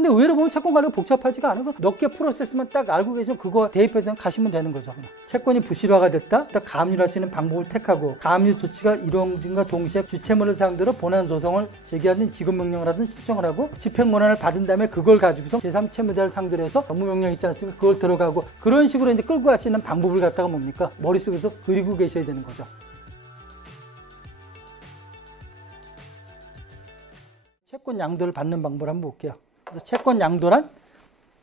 근데 의외로 보면 채권 관리가 복잡하지가 않아요. 몇 개 프로세스만 딱 알고 계시면 그거 대입해서 가시면 되는 거죠. 그냥. 채권이 부실화가 됐다. 가압류할 수 있는 방법을 택하고 가압류 조치가 이루어진과 동시에 주체물을 상대로 본안 소송을 제기하는 지급명령을 신청을 하고 집행권한을 받은 다음에 그걸 가지고서 제3채무자를 상대로 해서 업무명령 있지 않습니까? 그걸 들어가고 그런 식으로 이제 끌고 갈 수 있는 방법을 갖다가 뭡니까? 머릿속에서 그리고 계셔야 되는 거죠. 채권 양도를 받는 방법을 한번 볼게요. 그래서 채권 양도란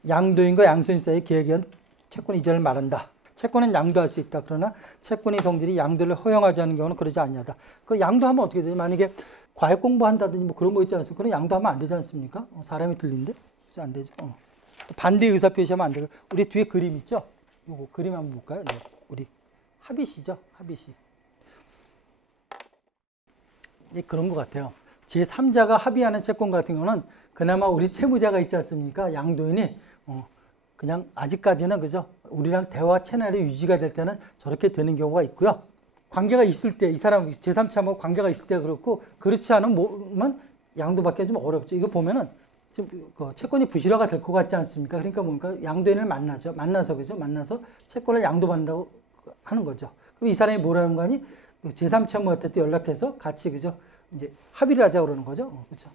양도인과 양수인 사이의 계약에 의한 채권 이전을 말한다. 채권은 양도할 수 있다. 그러나 채권의 성질이 양도를 허용하지 않는 경우는 그러지 아니하다. 그 양도하면 어떻게 되지? 만약에 과외 공부한다든지 뭐 그런 거 있지 않습니까? 그런 양도하면 안 되지 않습니까? 사람이 들린데? 그래서 안 되죠. 또 반대 의사 표시하면 안 되고. 우리 뒤에 그림 있죠? 요거 그림 한번 볼까요? 네. 우리 합의시죠? 합의시. 네, 그런 것 같아요. 제3자가 합의하는 채권 같은 경우는 그나마 우리 채무자가 있지 않습니까? 양도인이 그냥 아직까지는 그죠? 우리랑 대화 채널이 유지가 될 때는 저렇게 되는 경우가 있고요. 관계가 있을 때 이 사람 제3자하고 관계가 있을 때 그렇고 그렇지 않으면 양도받기 좀 어렵죠. 이거 보면은 지금 채권이 부실화가 될 것 같지 않습니까? 그러니까 뭔가 양도인을 만나죠. 만나서 그죠? 만나서 채권을 양도받는다고 하는 거죠. 그럼 이 사람이 뭐라는 거 아니? 제3채무한테 또 연락해서 같이 그죠? 이제 합의를 하자 그러는 거죠. 그렇죠.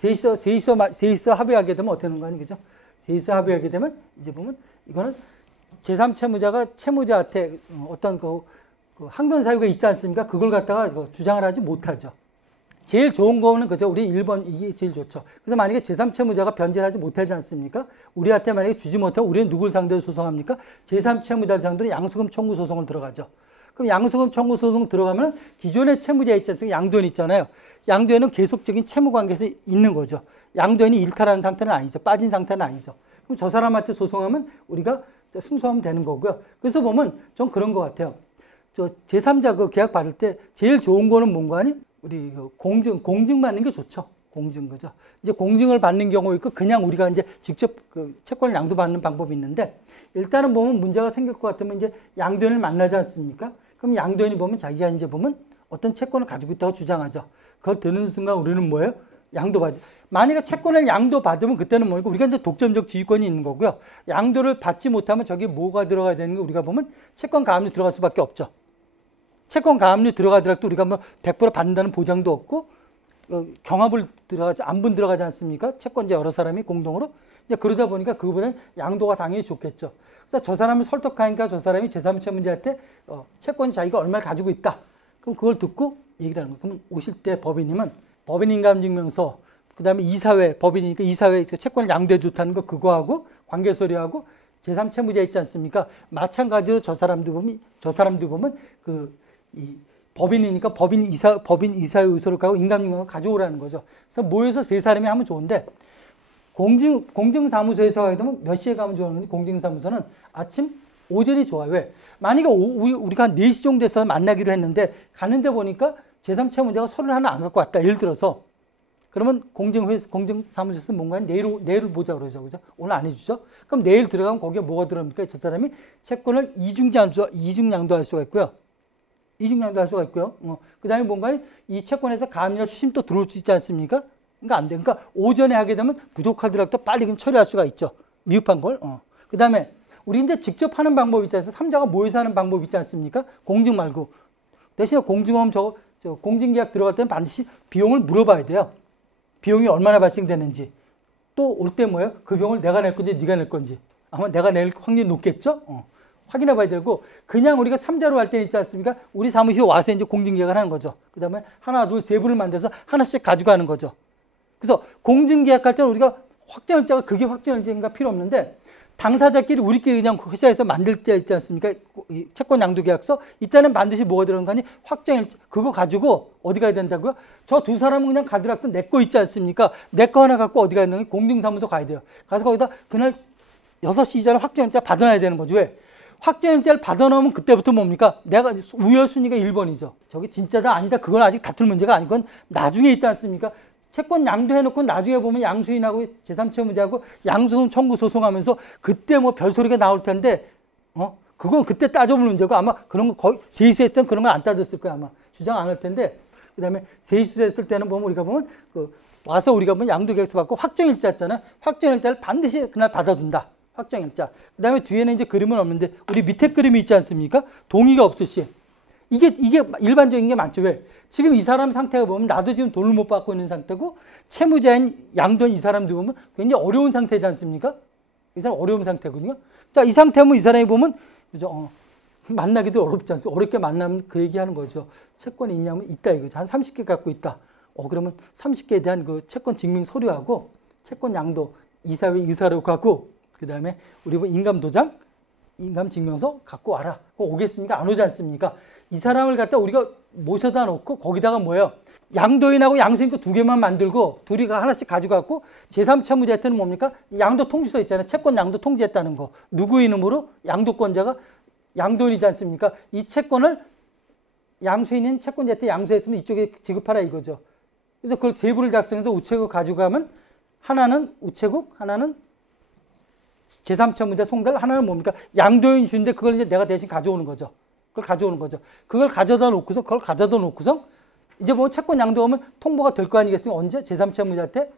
그래서 세입서 합의하게 되면 어떻게 되는 거 아니 그죠? 세입서 합의하게 되면 이제 보면 이거는 제3채무자가 채무자한테 어떤 그 항변 사유가 있지 않습니까? 그걸 갖다가 주장을 하지 못하죠. 제일 좋은 거는 그죠? 우리 1번 이게 제일 좋죠. 그래서 만약에 제3채무자가 변제를 하지 못하지 않습니까? 우리한테 만약에 주지 못하면 우리는 누굴 상대로 소송합니까? 제3채무자를 상대로 양수금 청구 소송을 들어가죠. 그럼 양수금 청구 소송 들어가면 기존의 채무자 있지 않습니까? 양도인 있잖아요. 양도인은 계속적인 채무 관계에서 있는 거죠. 양도인이 일탈한 상태는 아니죠. 빠진 상태는 아니죠. 그럼 저 사람한테 소송하면 우리가 승소하면 되는 거고요. 그래서 보면 좀 그런 것 같아요. 저 제3자 그 계약 받을 때 제일 좋은 거는 뭔가 하니? 우리 공증 받는 게 좋죠. 공증 그죠. 이제 공증을 받는 경우 있고 그냥 우리가 이제 직접 그 채권을 양도받는 방법이 있는데 일단은 보면 문제가 생길 것 같으면 이제 양도인을 만나지 않습니까? 그럼 양도인이 보면 자기가 이제 보면 어떤 채권을 가지고 있다고 주장하죠. 그걸 듣는 순간 우리는 뭐예요? 양도받. 만약에 채권을 양도받으면 그때는 뭐고 우리가 이제 독점적 지휘권이 있는 거고요. 양도를 받지 못하면 저기 뭐가 들어가야 되는 게 우리가 보면 채권 가압류 들어갈 수밖에 없죠. 채권 가압류 들어가더라도 우리가 뭐 100% 받는다는 보장도 없고 경합을 들어가지 안분 들어가지 않습니까? 채권자 여러 사람이 공동으로. 이제 그러다 보니까 그거보다는 양도가 당연히 좋겠죠. 그래서 저 사람을 설득하니까 저 사람이 제3채무자한테 채권이 자기가 얼마를 가지고 있다. 그럼 그걸 듣고 얘기를 하는 거예요. 그럼 오실 때 법인이면 법인인감증명서, 그 다음에 이사회, 법인이니까 이사회 채권을 양도해 줬다는 거 그거하고 관계서류하고 제3채무자 있지 않습니까? 마찬가지로 저 사람들 보면 이 법인이니까 법인 이사회 의소를 가고 인감증명을 가져오라는 거죠. 그래서 모여서 세 사람이 하면 좋은데 공증사무소에서 하게 되면 몇 시에 가면 좋은지 공증사무소는 아침 오전이 좋아요. 왜? 만약에 우리가 한 4시 정도 돼서 만나기로 했는데 가는데 보니까 제3채무자가 서류를 하나 안 갖고 왔다. 예를 들어서 그러면 공증사무소에서 뭔가 내일 보자 그러죠. 그죠? 오늘 안 해주죠? 그럼 내일 들어가면 거기에 뭐가 들어갑니까? 저 사람이 채권을 이중양도할 수가 있고요. 이중양도할 수가 있고요. 그 다음에 뭔가 이 채권에서 가압류나 수심 또 들어올 수 있지 않습니까? 그러니까 안 돼. 그러니까 오전에 하게 되면 부족하더라도 빨리 처리할 수가 있죠. 미흡한 걸. 그 다음에 우리 이제 직접 하는 방법이 있지 않습니까? 3자가 모여서 하는 방법이 있지 않습니까? 공증 말고. 대신에 공증하면 저 공증계약 들어갈 때는 반드시 비용을 물어봐야 돼요. 비용이 얼마나 발생되는지. 또 올 때 뭐예요? 그 비용을 내가 낼 건지 네가 낼 건지. 아마 내가 낼 확률이 높겠죠? 확인해 봐야 되고 그냥 우리가 3자로 할 때 있지 않습니까? 우리 사무실에 와서 이제 공증계약을 하는 거죠. 그 다음에 하나, 둘, 세 분을 만들어서 하나씩 가져가는 거죠. 그래서 공증계약할 때는 우리가 확정일자가 그게 확정일자인가 필요 없는데 당사자끼리 우리끼리 그냥 회사에서 만들 때 있지 않습니까? 이 채권 양도 계약서 이때는 반드시 뭐가 들어가니 확정일자 그거 가지고 어디 가야 된다고요? 저 두 사람은 그냥 가더라도 내 거 있지 않습니까? 내 거 하나 갖고 어디 가야 되는 공증사무소 가야 돼요. 가서 거기다 그날 6시 이전에 확정일자 받아놔야 되는 거죠. 왜? 확정일자를 받아놓으면 그때부터 뭡니까? 내가 우열순위가 1번이죠. 저게 진짜다 아니다 그건 아직 다툴 문제가 아니고 나중에 있지 않습니까? 채권 양도해놓고 나중에 보면 양수인하고 제3채무자하고 양수금 청구 소송하면서 그때 뭐 별소리가 나올 텐데 그건 그때 따져볼 문제고 아마 그런 거 거의 세이스했을 땐 그런 거 안 따졌을 거야 아마 주장 안 할 텐데 그 다음에 세이스 했을 때는 보면 우리가 보면 그 와서 우리가 뭐 양도 계약서 받고 확정일자였잖아요. 확정일자를 반드시 그날 받아둔다. 확정일자. 그 다음에 뒤에는 이제 그림은 없는데 우리 밑에 그림이 있지 않습니까? 동의가 없을 시. 이게 일반적인 게 많죠. 왜? 지금 이 사람 상태가 보면 나도 지금 돈을 못 받고 있는 상태고 채무자인 양도인 이 사람도 보면 굉장히 어려운 상태지 않습니까? 이 사람 어려운 상태거든요. 자, 이 상태면 이 사람이 보면 그죠? 만나기도 어렵지 않습니까? 어렵게 만나면 그 얘기하는 거죠. 채권이 있냐면 있다 이거죠. 한 30개 갖고 있다. 그러면 30개에 대한 그 채권 증명 서류하고 채권 양도 이사회 의사로 가고 그 다음에 우리 뭐 인감 도장, 인감 증명서 갖고 와라. 그거 오겠습니까? 안 오지 않습니까? 이 사람을 갖다 우리가 모셔다 놓고 거기다가 뭐예요? 양도인하고 양수인 거 두 개만 만들고 둘이가 하나씩 가져갖고 제3채무자한테는 뭡니까? 양도 통지서 있잖아요. 채권 양도 통지했다는 거. 누구 이름으로? 양도권자가 양도인이지 않습니까? 이 채권을 양수인인 채권자한테 양수했으면 이쪽에 지급하라 이거죠. 그래서 그걸 세부를 작성해서 우체국 가져가면 하나는 우체국, 하나는 제3채무자 송달, 하나는 뭡니까? 양도인 주인데 그걸 이제 내가 대신 가져오는 거죠. 그걸 가져오는 거죠. 그걸 가져다 놓고서 이제 뭐 채권 양도하면 통보가 될 거 아니겠습니까? 언제? 제3채무자한테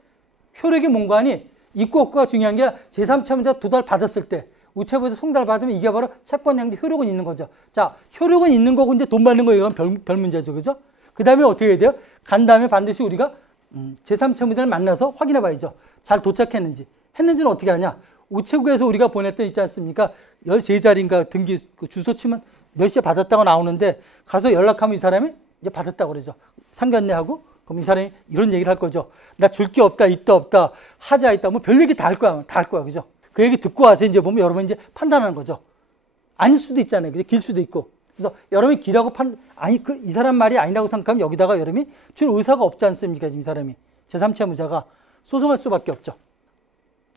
효력이 뭔가 하니 있고 없고가 중요한 게 아니라 제3채무자 2달 받았을 때 우체부에서 송달 받으면 이게 바로 채권 양도 효력은 있는 거죠. 자, 효력은 있는 거고 이제 돈 받는 거 이건 별 문제죠. 그죠? 그 다음에 어떻게 해야 돼요? 간 다음에 반드시 우리가 제3채무자를 만나서 확인해 봐야죠. 잘 도착했는지. 했는지는 어떻게 하냐? 우체국에서 우리가 보냈던 있지 않습니까? 13자리인가 등기 그 주소 치면 몇 시에 받았다고 나오는데 가서 연락하면 이 사람이 이제 받았다고 그러죠. 상견례하고 그럼 이 사람이 이런 얘기를 할 거죠. 나 줄 게 없다, 있다, 없다, 하자, 있다. 뭐 별 얘기 다 할 거야. 다 할 거야. 그죠? 그 얘기 듣고 와서 이제 보면 여러분 이제 판단하는 거죠. 아닐 수도 있잖아요. 그죠? 길 수도 있고. 그래서 여러분이 기라고 이 사람 말이 아니라고 생각하면 여기다가 여러분이 줄 의사가 없지 않습니까? 지금 이 사람이. 제3채무자가 소송할 수밖에 없죠.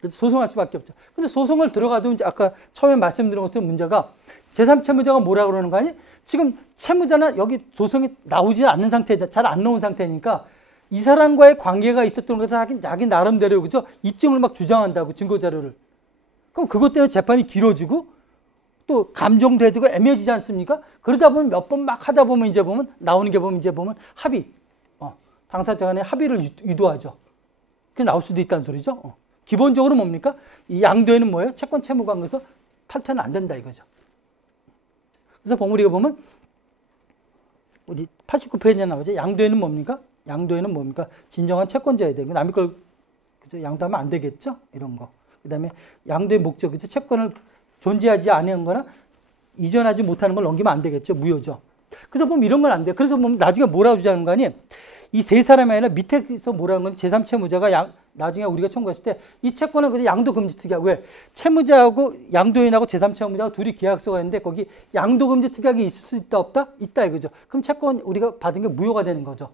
소송할 수밖에 없죠. 근데 소송을 들어가도 이제 아까 처음에 말씀드린 것처럼 문제가 제3채무자가 뭐라 그러는 거 아니? 지금 채무자나 여기 소송이 나오지 않는 상태, 잘 안 나온 상태니까 이 사람과의 관계가 있었던 것을 자기 나름대로 그죠? 입증을 막 주장한다고 증거 자료를. 그럼 그것 때문에 재판이 길어지고 또 감정도 해두고 애매해지지 않습니까? 그러다 보면 몇 번 막 하다 보면 이제 보면 나오는 게 보면 이제 보면 합의, 당사자 간의 합의를 유도하죠. 그게 나올 수도 있다는 소리죠. 기본적으로 뭡니까? 이 양도에는 뭐예요? 채권 채무 관계에서 탈퇴는 안 된다 이거죠. 그래서 보면 우리가 보면 우리 89페이지에 나오죠. 양도에는 뭡니까? 양도에는 뭡니까? 진정한 채권자여야 되고 남의 걸 그죠? 양도하면 안 되겠죠? 이런 거. 그다음에 양도의 목적, 그죠? 채권을 존재하지 않은 거나 이전하지 못하는 걸 넘기면 안 되겠죠. 무효죠. 그래서 보면 이런 건 안 돼요. 그래서 보면 나중에 뭐라고 주장하는 거 아니? 이 세 사람이 아니라 밑에서 뭐라는 건 제3채무자가 나중에 우리가 청구했을 때 이 채권은 그냥 양도금지 특약. 왜? 채무자하고 양도인하고 제3채무자하고 둘이 계약서가 있는데 거기 양도금지 특약이 있을 수 있다 없다? 있다 이거죠. 그럼 채권 우리가 받은 게 무효가 되는 거죠.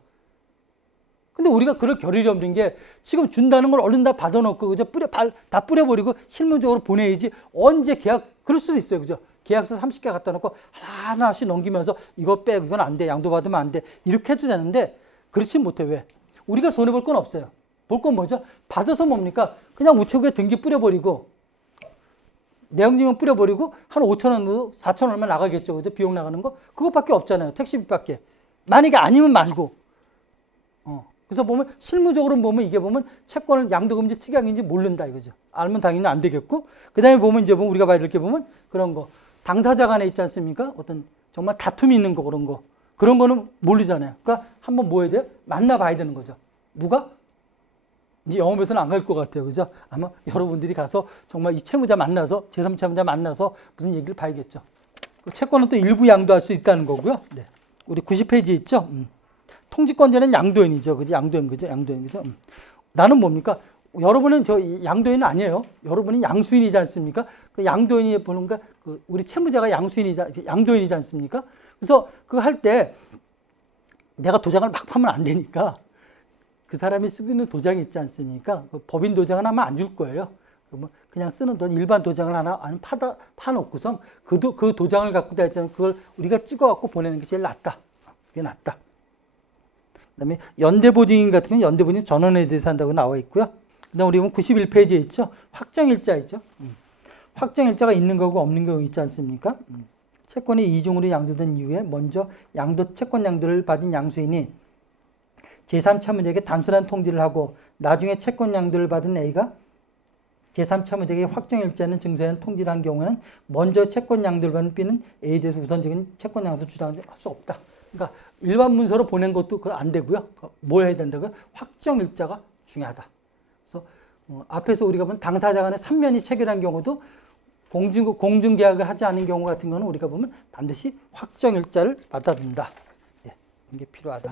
근데 우리가 그럴 겨를이 없는 게 지금 준다는 걸 얼른 다 받아놓고 그죠? 다 뿌려버리고 실무적으로 보내야지 언제 그럴 수도 있어요. 그죠? 계약서 30개 갖다 놓고 하나하나씩 넘기면서 이거 빼, 이건 안 돼, 양도받으면 안 돼. 이렇게 해도 되는데 그렇지 못해. 왜? 우리가 손해볼 건 없어요. 볼 건 뭐죠? 받아서 뭡니까? 그냥 우체국에 등기 뿌려버리고 내용증은 뿌려버리고 한 5,000원, 4,000원 얼마 나가겠죠. 그죠? 비용 나가는 거? 그것밖에 없잖아요. 택시비밖에. 만약에 아니면 말고. 그래서 보면 실무적으로 보면 이게 보면 채권을 양도금지 특약인지 모른다 이거죠. 알면 당연히 안 되겠고 그 다음에 보면 이제 보면 우리가 봐야 될 게 보면 그런 거 당사자 간에 있지 않습니까? 어떤 정말 다툼이 있는 거 그런 거는 모르잖아요. 그러니까 한번 뭐 해야 돼요? 만나봐야 되는 거죠. 누가? 이제 영업에서는 안 갈 것 같아요. 그죠? 아마 여러분들이 가서 정말 이 채무자 만나서 제3채무자 만나서 무슨 얘기를 봐야겠죠. 그 채권은 또 일부 양도할 수 있다는 거고요. 네. 우리 90페이지 있죠? 통지권자는 양도인이죠. 그죠? 양도인, 그죠? 양도인, 그죠? 나는 뭡니까? 여러분은 양도인은 아니에요. 여러분은 양수인이지 않습니까? 그 양도인이 보는가? 그 우리 채무자가 양도인이지 않습니까? 그래서 그거 할 때 내가 도장을 막 파면 안 되니까 그 사람이 쓰고 있는 도장이 있지 않습니까? 그 법인 도장은 아마 안 줄 거예요. 그냥 쓰는 일반 도장을 하나 파놓고선 그 도장을 갖고 다니잖아요. 그걸 우리가 찍어갖고 보내는 게 제일 낫다. 그게 낫다. 그 다음에 연대보증인 같은 경우는 연대보증 전원에 대해서 한다고 나와 있고요. 그 다음에 우리 보면 91페이지에 있죠. 확정일자 있죠. 확정일자가 있는 거고 없는 경우 있지 않습니까? 채권이 이중으로 양도된 이후에 먼저 채권 양도를 받은 양수인이 제3차문에게 단순한 통지를 하고 나중에 채권 양도를 받은 A가 제3차문에게 확정일자는 증서에 통지를 한 경우에는 먼저 채권 양도를 받은 B는 A에 대해서 우선적인 채권 양도 주장할 수 없다. 그러니까 일반 문서로 보낸 것도 그거 안 되고요. 뭘 해야 된다고요? 확정일자가 중요하다. 그래서 앞에서 우리가 본 당사자 간의 3면이 체결한 경우도 공증계약을 하지 않은 경우 같은 경우는 우리가 보면 반드시 확정일자를 받아둔다. 예, 이게 필요하다.